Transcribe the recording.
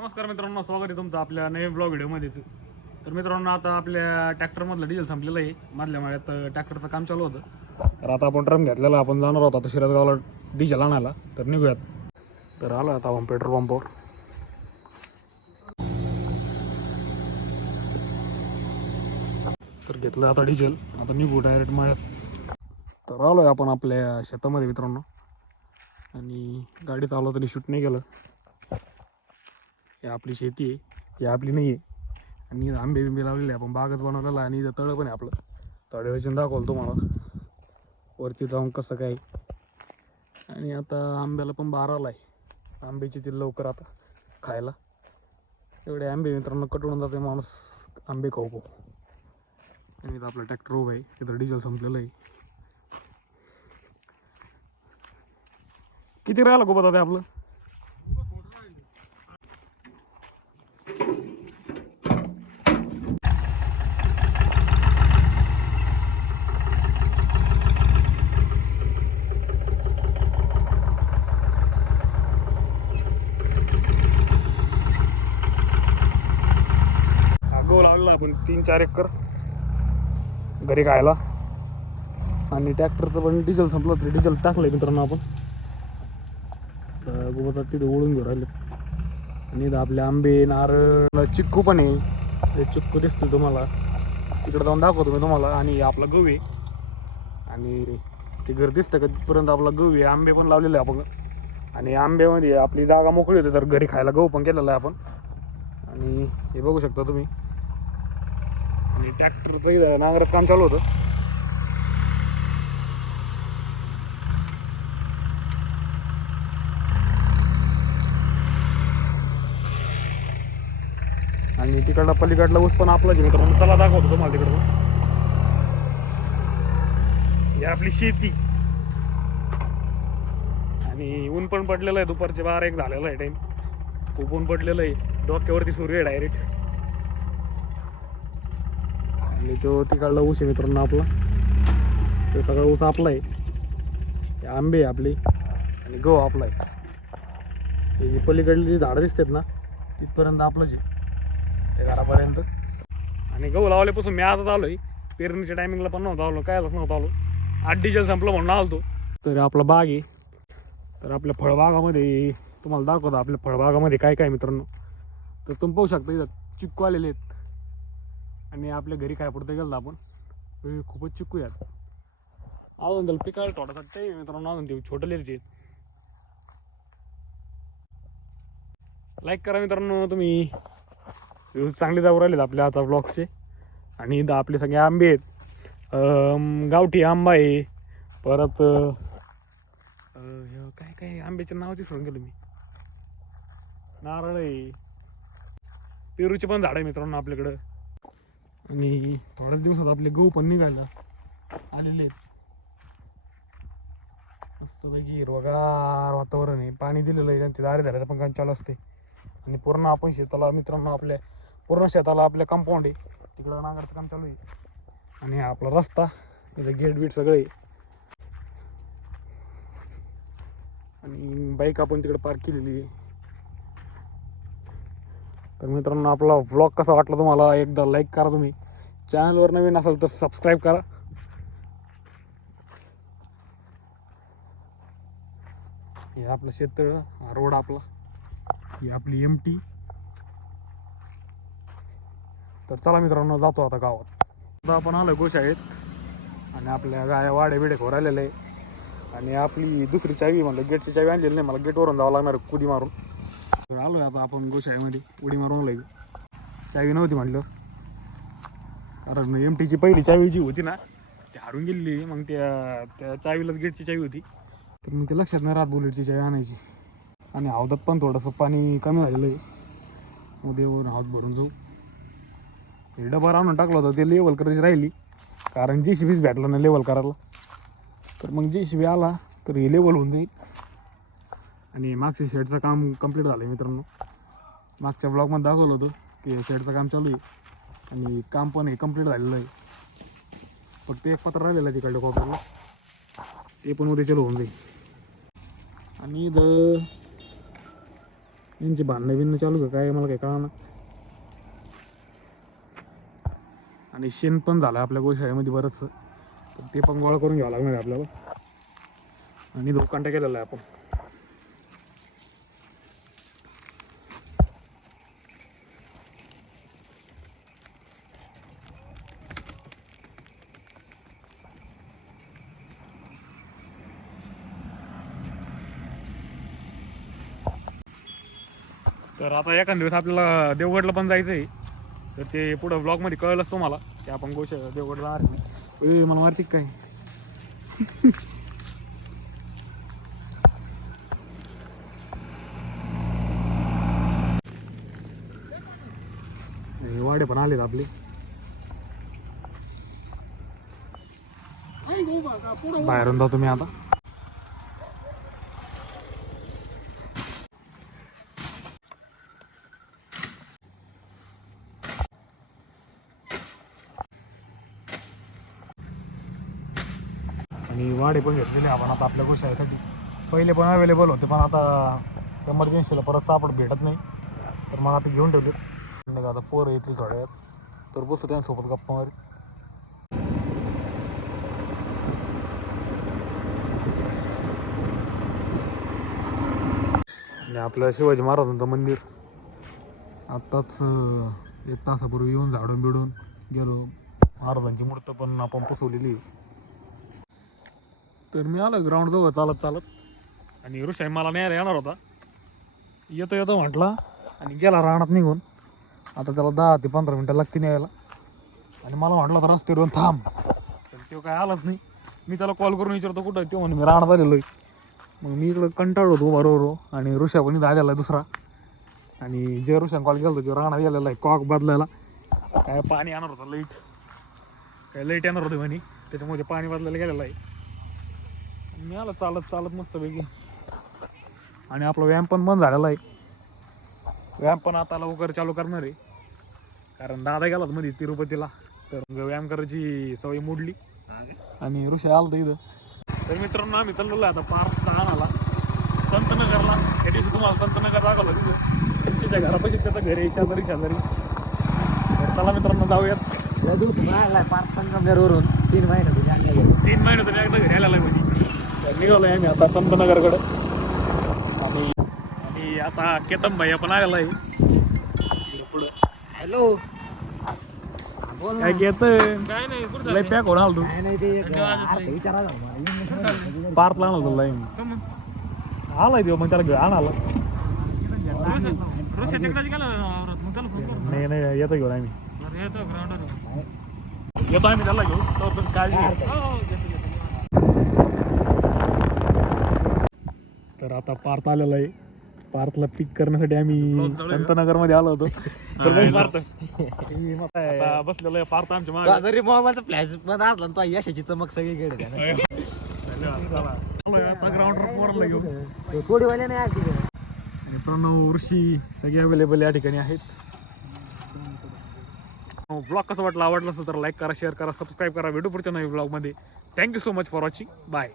नमस्कार मित्रांनो, स्वागत आहे तुमचं आपल्या नवीन ब्लॉग व्हिडिओमध्ये. तर मित्रांनो, आता आपल्या ट्रॅक्टरमधलं डिझेल संपलेलं आहे. मधल्या महिन्यात ट्रॅक्टरचं काम चालू होतं. तर आता आपण ड्रम घेतलेला, आपण जाणार होतो आता शिरसगावला डिझेल आणायला. तर निघूयात. तर आलो आता आपण पेट्रोल पंपावर. तर घेतलं आता डिझेल, आता निघू डायरेक्ट मळ्यात. तर आलो आहे आपण आपल्या शेतामध्ये मित्रांनो, आणि गाडी चालवताना तरी शूट नाही केलं. ही आपली शेती आहे, ही आपली नाही आहे. आणि आंबे बिंबे लावलेले आपण बागच बनवलेला, आणि इथं तळं पण आहे आपलं. थोड्या वेळची दाखवलं तुम्हाला वरती जाऊन कसं काय. आणि आता आंब्याला पण बार आला आहे, आंब्याची ती लवकर आता खायला. एवढे आंबे मित्रांनो कटवून जाते माणूस आंबे खाऊ खाऊ. आणि इथं आपलं ट्रॅक्टर उभं आहे, तिथं डिझेल संपलेलं आहे. किती राहिला खूप आता ते आपलं? गहू लावलेला आपण 3-4 एकर घरी खायला. आणि ट्रॅक्टरचं पण डिझेल संपलं, तरी डिझेल टाकलंय मित्रांनो आपण. तर गोबातात तिथे ओळून घेऊन राहिले. आणि इथं आपले आंबे, नारळ, चिक्कू पण आहे. ते चिक्कू दिसतील तुम्हाला, तिकडे जाऊन दाखवतो मी तुम्हाला. आणि आपला गहू आहे, आणि ते घर दिसतं का तिथपर्यंत आपला गहू आहे. आंबे पण लावलेले आहे आपण, आणि आंब्यामध्ये आपली जागा मोकळी होती, तर घरी खायला गहू पण केलेला आहे आपण. आणि हे बघू शकता तुम्ही. आणि ट्रॅक्टरचं इथं नांगराचं काम चालू होतं. आणि तिकडला पलीकडला ऊस पण आपलाच आहे मित्रांनो. चला दाखवतो तुम्हाला तिकडं पण. ही आपली शेती. आणि ऊन पण पडलेलं आहे, दुपारचे 12-1 झालेलं आहे टाईम. खूप ऊन पडलेलं आहे, डोक्यावरती सूर्य आहे डायरेक्ट. आणि तो तिकडला ऊस आहे मित्रांनो आपला, तो सगळा ऊस आपला आहे. हे आंबे आपले, आणि गहू आपला आहे. हे पलीकडली जी झाडं दिसतात ना, तिथपर्यंत आपलंच आहे, त्या घरापर्यंत. आणि गहू लावल्यापासून मी आताच आलो आहे. पेरणीच्या टायमिंगला पण नव्हतं आलो, कायच नव्हतं आलो. 8 डिझेल संपलं म्हणून आलो तो. तर आपला बाग आहे. तर आपल्या फळबागामध्ये तुम्हाला दाखवतो, आपल्या फळबागामध्ये काय काय मित्रांनो. तर तुम्ही पाहू शकता इथं चिक्कू आलेले आहेत. आणि आपल्या घरी काय पुरतं गेलं आपण, खूपच चिक्कू आहेत. अजून त्याला पिकायला थोडासा टाईम मित्रांनो, अजून ते छोटलेच आहेत. लाईक करा मित्रांनो तुम्ही, व्ह्यूज चांगले जाऊ राहिलेत आपल्या आता ब्लॉगचे. आणि इथं आपले सगळे आंबे आहेत. गावठी आंबा आहे, परत काय काय आंब्याचे नाव विसरून गेलो मी. नारळ आहे, पेरूचे पण झाड आहे मित्रांनो आपल्याकडं. आणि थोड्याच दिवसात आपले गहू पण निघायला आलेले आहेत. मस्तपैकी हिरवगार वातावरण आहे, पाणी दिलेलं आहे, त्यांचे दारे धरायचं पण काम चालू असते. आणि पूर्ण आपण शेताला मित्रांनो, आपल्या पूर्ण शेताला आपल्या कंपाऊंड आहे, तिकडं नांगराचं काम चालू आहे. आणि आपला रस्ता, इथं गेट बीट सगळे आहे. आणि बाईक आपण तिकडे पार्क केलेली आहे. तर मित्रांनो, आपला व्लॉग कसा वाटला तुम्हाला, एकदा लाईक करा. तुम्ही चॅनलवर नवीन असाल तर सबस्क्राईब करा. हे आपलं शेततळ, हा रोड आपला, ही आपली MT. तर चला मित्रांनो, जातो आता गावात. आता आपण आलो गोशाळेत, आणि आपल्या गाया वाडे बिडे खोर आलेलं आहे. आणि आपली दुसरी चावी म्हणलं, गेटची चावी आणलेली नाही, मला गेटवरून जावं लागणार कुदी मारून. तर आलो आहे आता आपण गोशाळेमध्ये, उडी मारून आलो. चावी नव्हती म्हणलं, कारण MTची पहिली चावी जी होती ना, ती हारून गेलेली. मग त्या चावीलाच गेटची चावी होती, तर मग ते लक्षात नाही राहत बुलेटची चावी आणायची. आणि हौदात पण थोडंसं पाणी कमी झालेलं आहे, उद्यावर हौद भरून जाऊ. हे डबा आणून टाकलं होतं, ते लेवल करायची राहिली, कारण JCBच भेटला ना लेवल करायला. तर मग JCB आला तर हे लेवल होऊन जाईल. आणि मागच्या शेडचं काम कंप्लीट झालं आहे मित्रांनो. मागच्या ब्लॉगमध्ये दाखवलं होतं की शेडचं काम चालू आहे, आणि काम पण हे कंप्लीट झालेलं आहे. फक्त एक पत्र राहिलेलं आहे तिकडलं कॉपरला, ते पण उद्या चालू होऊन जाईल. आणि इथं यांची भांडणं बिणणं चालू का काय मला काही कळणार. आणि शेण पण झालं आपल्या गोशाळेमध्ये बरंच, तर ते पण गोळा करून घ्यावं लागणार आहे आपल्याला. आणि धोकांटा केलेला आहे आपण. तर आता एखाद दिवस आपल्याला देवगडला पण जायचं आहे, तर ते पुढं ब्लॉगमध्ये कळलंच तुम्हाला की आपण देवगडला आहे. मला मारती काय वाडे पण आलेत आपले. बाहेरून जातो मी आता. आणि वाडे पण घेतलेले आपण आता आपल्या गोशाळेसाठी. पहिले पण अवेलेबल होते, पण आता एमर्जन्सीला परत सापड भेटत नाही, तर मग आता घेऊन ठेवले. आता पोरं येतील थोड्या वेळात, तर बसू त्यांच्यासोबत गप्पा मारी. आणि आपलं शिवाजी महाराजांचं मंदिर आत्ताच 1 तासापूर्वी येऊन झाडून बिडून गेलो. महाराजांची मूर्त पण आपण बसवलेली. तर मी आलो ग्राउंड जवळ चालत चालत, आणि ऋषाई मला न्यायला येणार होता. येतो येतो म्हटला आणि गेला रानात निघून. आता त्याला 10 ते 15 मिनटं लागतील यायला. आणि मला म्हटलं तर रस्त्यावरून थांब, तर तो काय आलाच नाही. मी त्याला कॉल करून विचारतो कुठं, तो म्हणे मी रानात आलेलो आहे. मग मी इकडं कंटाळलो होतो बरोबर. आणि ऋषा पण इथं आलेला आहे दुसरा. आणि जे ऋषाने कॉल केला होता जो रानात गेलेला आहे कॉक बदलायला. काय पाणी येणार होतं, लाईट काय लाईट येणार होती म्हणे, त्याच्यामुळे पाणी बदलायला गेलेलं आहे. मी आलो चालत चालत मस्तपैकी. आणि आपला व्यायाम पण बंद झालेला आहे. व्यायाम पण आता लवकर चालू करणार आहे, कारण दादा गेला मध्ये तिरुपतीला, तर व्यायाम करायची सवय मोडली. आणि ऋषा आलं तर इथं. तर मित्रांनो आम्ही चाललेलो आहे आता पार्क आणायला संतनगरला. त्या दिवशी तुम्हाला संतनगर दाखवलं तिथं ऋषीच्या घरापाशी त्याचं घर आहे, शेजारी शेजारी. तर चला मित्रांनो जाऊयात. त्या दिवशी पार्क संगमनेरवरून 3 महिन्यातून 3 महिन्यातून एकदा घरी आलेला आहे म्हणजे. तर निघालो आहे आम्ही आता संतनगरकडं. आणि आता केतन भैया पण आलेला आहे पुढं. हॅलो काय घेत काय नाही लय पॅक होणार तू. नाही ते विचारा पार्कला आणलं तुला आलाय देव, मग त्याला घेऊन आणाला. नाही नाही येतो घेऊन आम्ही. येतो आम्ही त्याला घेऊ, तर काळजी घ्या. तर आता पार्थ आलेला आहे. पार्थला पिक करण्यासाठी आम्ही संतनगर मध्ये आलो होतो. आता बसलेलो आहे पार्थ आमच्या मागे. जरी मोबाईलचा फ्लॅश पण असला तो यशाची चमक सगळीकडे ग्राउंडवर घेऊन थोडी वाले नाही आली. आणि प्रणव ऋषी सगळे अवेलेबल या ठिकाणी आहेत. ब्लॉग कसा वाटला, आवडला असेल तर लाईक करा, शेअर करा, सबस्क्राईब करा. भेटू पुढच्या नवीन ब्लॉगमध्ये. Thank you so much for watching. Bye.